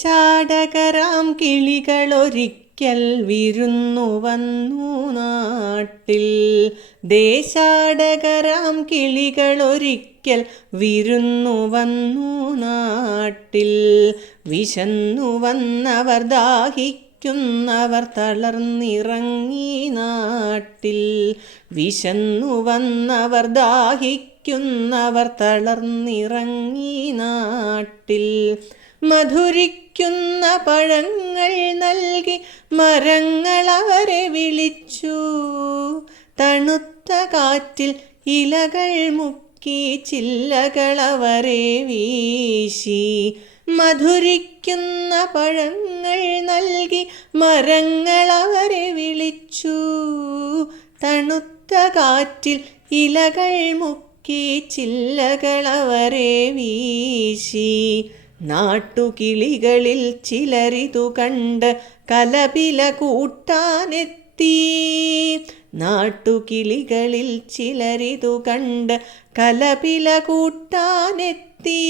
ദേശാടകരാം കിളികളൊരിക്കൽ വിരുന്നു വന്നു നാട്ടിൽ. ദേശാടകരാം കിളികളൊരിക്കൽ വിരുന്നു വന്നു നാട്ടിൽ. വിശന്നു വന്നവർ ദാഹിക്കുന്നവർ തളർന്നിറങ്ങി നാട്ടിൽ. വിശന്നു വന്നവർ ദാഹിക്കുന്നവർ തളർന്നിറങ്ങി നാട്ടിൽ. മധുരിക്കുന്ന പഴങ്ങൾ നൽകി മരങ്ങൾ അവരെ വിളിച്ചു. തണുത്ത കാറ്റിൽ ഇലകൾ മുക്കി ചില്ലകൾ അവരെ വീശി. മധുരിക്കുന്ന പഴങ്ങൾ നൽകി മരങ്ങൾ അവരെ വിളിച്ചു. തണുത്ത കാറ്റിൽ ഇലകൾ മുക്കി ചില്ലകൾ അവരെ വീശി. നാട്ടുകിളികളിൽ ചിലരിതു കണ്ട് കലപില കൂട്ടാനെത്തി. നാട്ടുകിളികളിൽ ചിലരിതു കണ്ട് കലപില കൂട്ടാനെത്തി.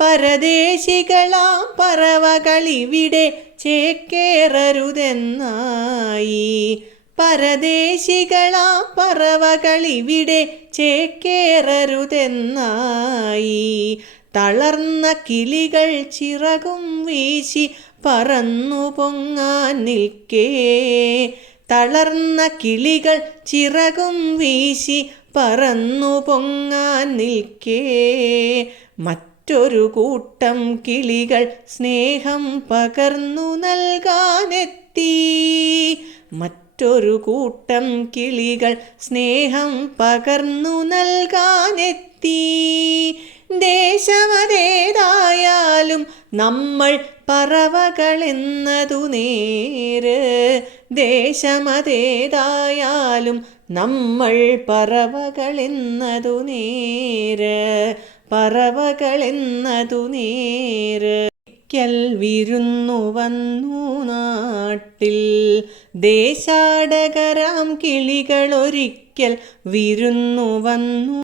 പരദേശികളാം പറവകളിവിടെ ചേക്കേറരുതെന്നായി. പരദേശികളാം പറവകളിവിടെ ചേക്കേറരുതെന്നായി. തളർന്ന കിളികൾ ചിറകും വീശി പറന്നു പൊങ്ങാൻ നിൽക്കേ. തളർന്ന കിളികൾ ചിറകും വീശി പറന്നു പൊങ്ങാൻ നിൽക്കേ. മറ്റൊരു കൂട്ടം കിളികൾ സ്നേഹം പകർന്നു നൽകാനെത്തി. മറ്റൊരു കൂട്ടം കിളികൾ സ്നേഹം പകർന്നു നൽകാനെത്തി. ദേശമതേതായാലും നമ്മൾ പറവകളെന്നതു നേര്. ദേശമതേതായാലും നമ്മൾ പറവകളെന്നതു നേര്. പറവകളെന്നതു നേര്. ഒരിക്കൽ വിരുന്നു വന്നു നാട്ടിൽ. ദേശാടകരാം കിളികളൊരിക്കൽ വിരുന്നു വന്നു.